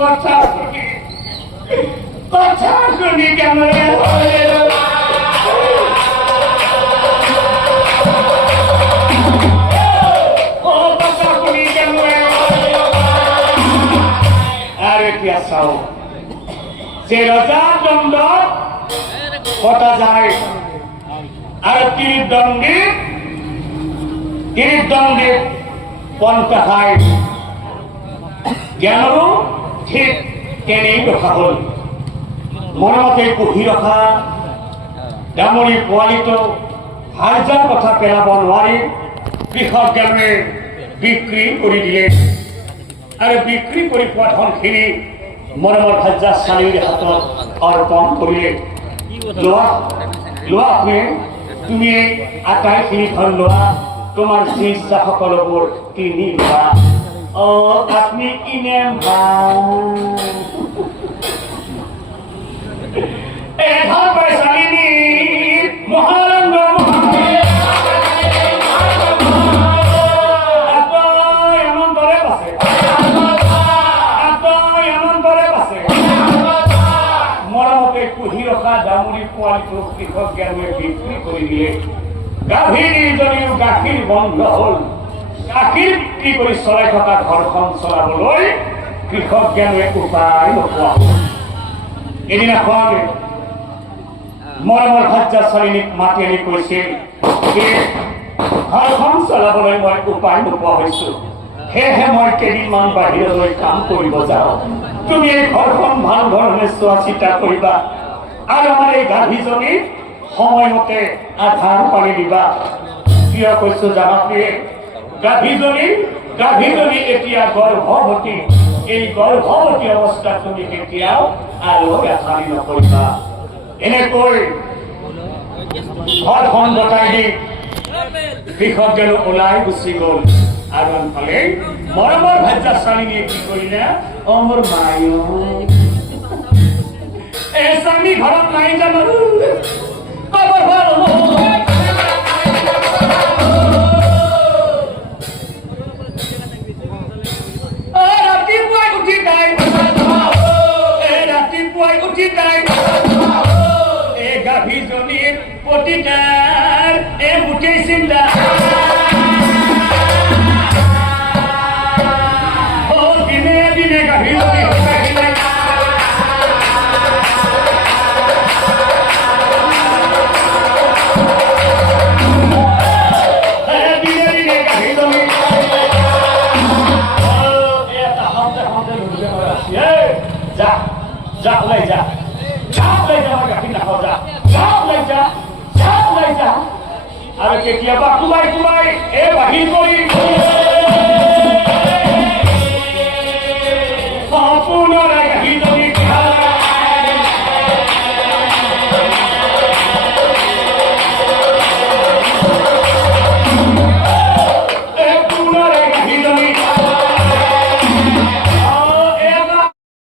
কথা শুনি কেমনে কথা শুনি কেমনে আর এতিয়া চাও যে রজা দণ্ড কটা যায় আর তিরিদণ্ডে পন্থা খায় জ্ঞানৰো ঠিক তেনেই ৰখা হ'ল মনমতে পুহি ৰখা ডামৰী পোৱালিটো হাজাৰ কথা পেলাব নোৱাৰি কৃষক জ্ঞানে বিক্ৰী কৰি দিলে আৰু বিক্ৰী কৰি পোৱা ধনখিনি মৰমৰ ভাজ্যা ছোৱালীৰ হাতত অৰ্পণ কৰিলে লোৱা তুমি আটাইখিনি ধন লোৱা তোমাৰ শিষ্যা সকলোবোৰ কিনি লোৱা আপনি কিনে ভাল পইচাখিনি মহানন্দ মৰমতে পুহি ৰখা ডামৰী পোৱালিটো কৃষক জ্ঞানে বিক্ৰী কৰি দিয়ে গাভীৰজনীও গাখীৰ বন্ধ হ'ল গাখীৰ বিক্ৰী কৰি চলাই থকা ঘৰখন চলাবলৈ কৃষক জ্ঞানে উপায় নোপোৱা হ'ল এদিনাখন মৰমৰ ভাজ্যা ছোৱালীক মাতি আনি কৈছিল যে ঘৰখন চলাবলৈ মই উপায় নোপোৱা হৈছো সেয়েহে মই কেইদিনমান বাহিৰলৈ কাম কৰিব যাওঁ তুমি এই ঘৰখন ভাল ধৰণে চোৱা চিতা কৰিবা আৰু আমাৰ এই গাভীজনীক সময়মতে আধাৰ পানী দিবা কিয় কৈছো জানানে গাভীজনী এতিয়া গৰ্ভৱতী এই গৰ্ভৱতী অৱস্থাত তুমি কেতিয়াও আৰু এখানি নকৰিবা এনেকৈ ঘৰখন বটাই দি কৃষক যেন ওলাই গুচি গ'ল আৰু আনফালে মৰমৰ ভাজ্যা ছোৱালীয়ে কি কৰিলে মোৰ মায় এই স্বামী ঘৰত নাই জানো ৰাতিপুৱাই উঠি তাই এই গাভীজনীৰ প্ৰতিটাৰ এই গোটেই চিন্তা দিনে দিনে গাভীজনী আৰু কেতিয়াবা কোবাই এই বাহিৰ কৰি